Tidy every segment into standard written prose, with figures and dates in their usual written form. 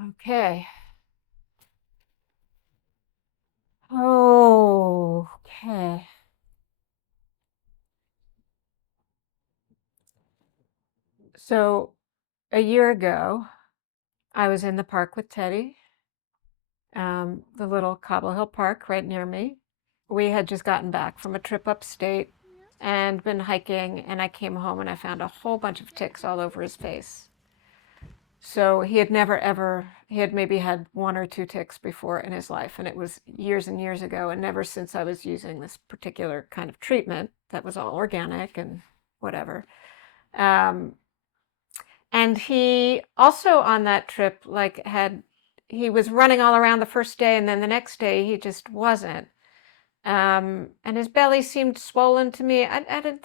Okay. Okay. So a year ago, I was in the park with Teddy, the little Cobble Hill Park right near me. We had just gotten back from a trip upstate and been hiking, and I came home and I found a whole bunch of ticks all over his face. So he had never ever, he had maybe had one or two ticks before in his life, and it was years and years ago, and never since I was using this particular kind of treatment that was all organic and whatever. Um, and he also on that trip, like, he was running all around the first day, and then the next day he just wasn't. And his belly seemed swollen to me.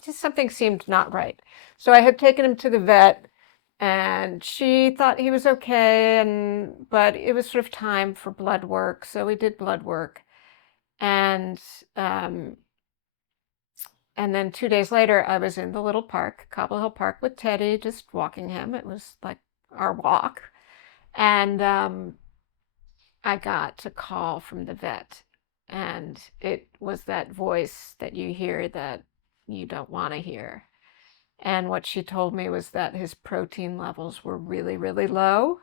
Just something seemed not right. So I had taken him to the vet, and she thought he was okay, but it was sort of time for blood work, so we did blood work, and um, and then 2 days later, I was in the little park, Cobble Hill Park, with Teddy, just walking him. It was like our walk, and I got a call from the vet, and it was that voice that you hear that you don't want to hear. And what she told me was that his protein levels were really, really low,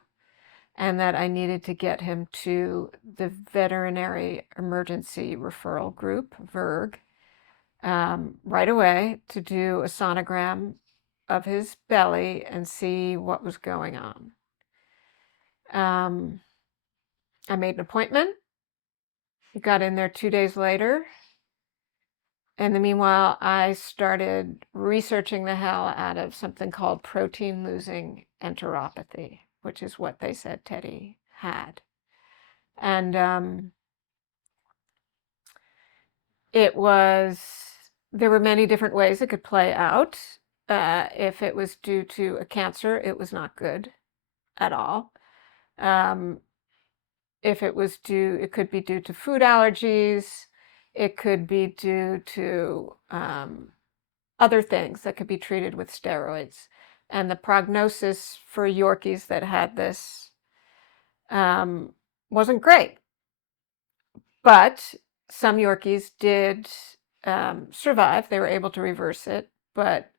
and that I needed to get him to the veterinary emergency referral group, VERG, right away to do a sonogram of his belly and see what was going on. Um, I made an appointment. He got in there 2 days later. In the meanwhile, I started researching the hell out of something called protein losing enteropathy, which is what they said Teddy had. And it was, there were many different ways it could play out. If it was due to a cancer, it was not good at all. Um, if it was due, it could be due to food allergies. It could be due to other things that could be treated with steroids. And the prognosis for Yorkies that had this um, wasn't great. But some Yorkies did survive. They were able to reverse it, but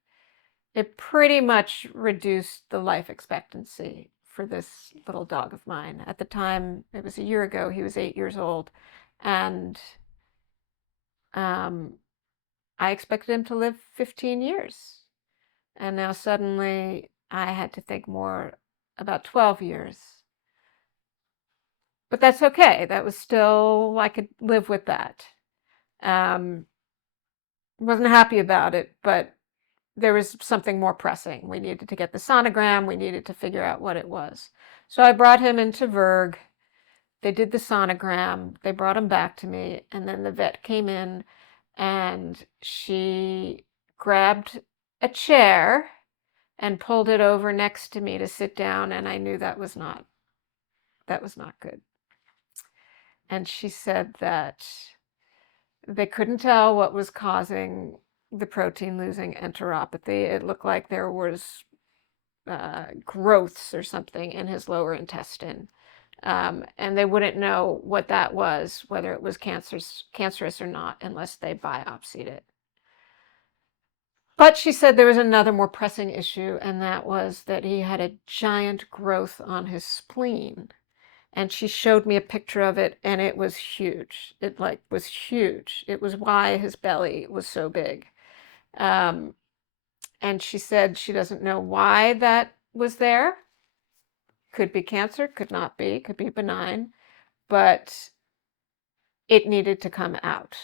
it pretty much reduced the life expectancy for this little dog of mine. At the time, it was a year ago, he was 8 years old. And um, I expected him to live 15 years. And now suddenly I had to think more about 12 years. But that's okay. That was still, I could live with that. Um, wasn't happy about it, but there was something more pressing. We needed to get the sonogram. We needed to figure out what it was. So I brought him into VERG. They did the sonogram. They brought him back to me. And then the vet came in and she grabbed a chair and pulled it over next to me to sit down. And I knew that was not good. And she said that they couldn't tell what was causing the protein losing enteropathy. It looked like there was growths or something in his lower intestine. And they wouldn't know what that was, whether it was cancerous or not, unless they biopsied it. But she said there was another more pressing issue, and that was that he had a giant growth on his spleen. And she showed me a picture of it, and it was huge. It like was huge. It was why his belly was so big. Um, and she said she doesn't know why that was there. Could be cancer, could not be, could be benign, but it needed to come out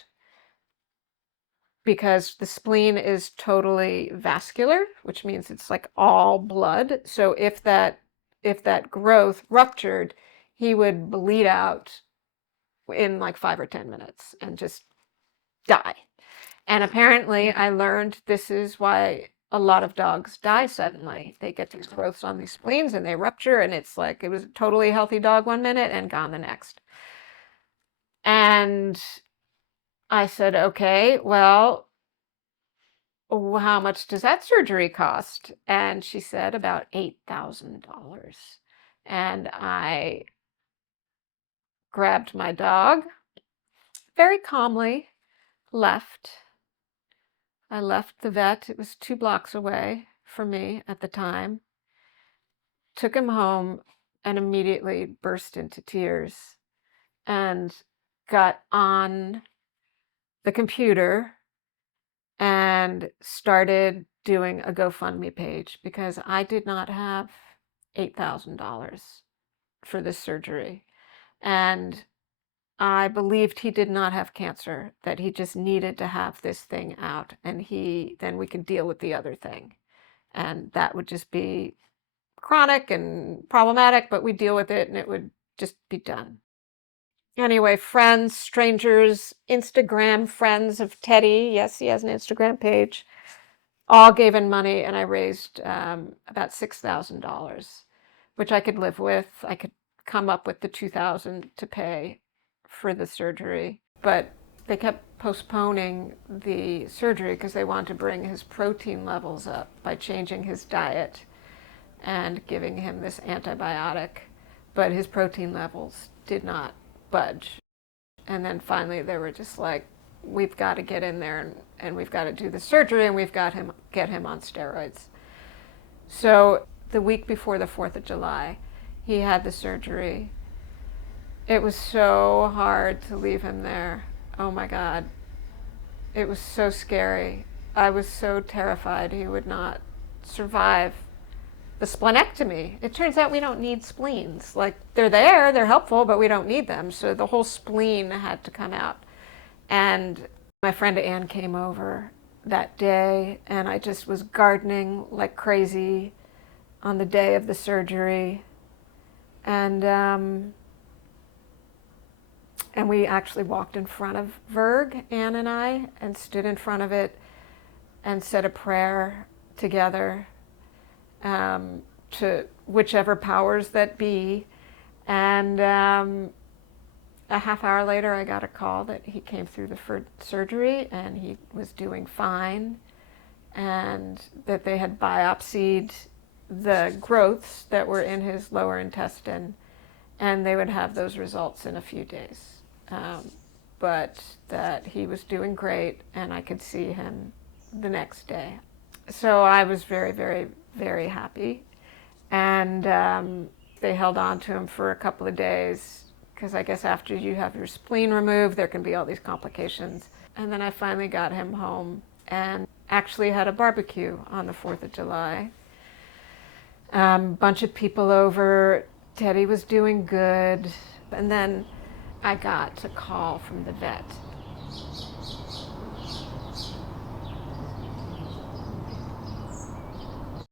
because the spleen is totally vascular, which means it's like all blood. So if that growth ruptured, he would bleed out in like 5 or 10 minutes and just die. And apparently, I learned this is why a lot of dogs die suddenly. They get these growths on these spleens and they rupture, and it's like it was a totally healthy dog 1 minute and gone the next. And I said, okay, well, how much does that surgery cost? And she said about $8,000. And I grabbed my dog, very calmly left. I left the vet. It was 2 blocks away from me at the time. Took him home and immediately burst into tears and got on the computer and started doing a GoFundMe page because I did not have $8,000 for this surgery. And I believed he did not have cancer, that he just needed to have this thing out, and then we could deal with the other thing. And that would just be chronic and problematic, but we'd deal with it and it would just be done. Anyway, friends, strangers, Instagram friends of Teddy, yes, he has an Instagram page, all gave in money, and I raised about $6,000, which I could live with. I could come up with the $2,000 to pay for the surgery, but they kept postponing the surgery because they wanted to bring his protein levels up by changing his diet and giving him this antibiotic, but his protein levels did not budge. And then finally they were just like, we've got to get in there and we've got to do the surgery and we've got to get him on steroids. So the week before the 4th of July, he had the surgery. It was so hard to leave him there. Oh my God. It was so scary. I was so terrified he would not survive the splenectomy. It turns out we don't need spleens. Like, they're there, they're helpful, but we don't need them. So the whole spleen had to come out. And my friend Anne came over that day, and I just was gardening like crazy on the day of the surgery. And we actually walked in front of Verg, Anne and I, and stood in front of it and said a prayer together to whichever powers that be. And a half hour later, I got a call that he came through the surgery and he was doing fine, and that they had biopsied the growths that were in his lower intestine, and they would have those results in a few days. But that he was doing great and I could see him the next day. So I was very, very, very happy. And they held on to him for a couple of days because I guess after you have your spleen removed, there can be all these complications. And then I finally got him home and actually had a barbecue on the 4th of July. Bunch of people over. Teddy was doing good. And then I got a call from the vet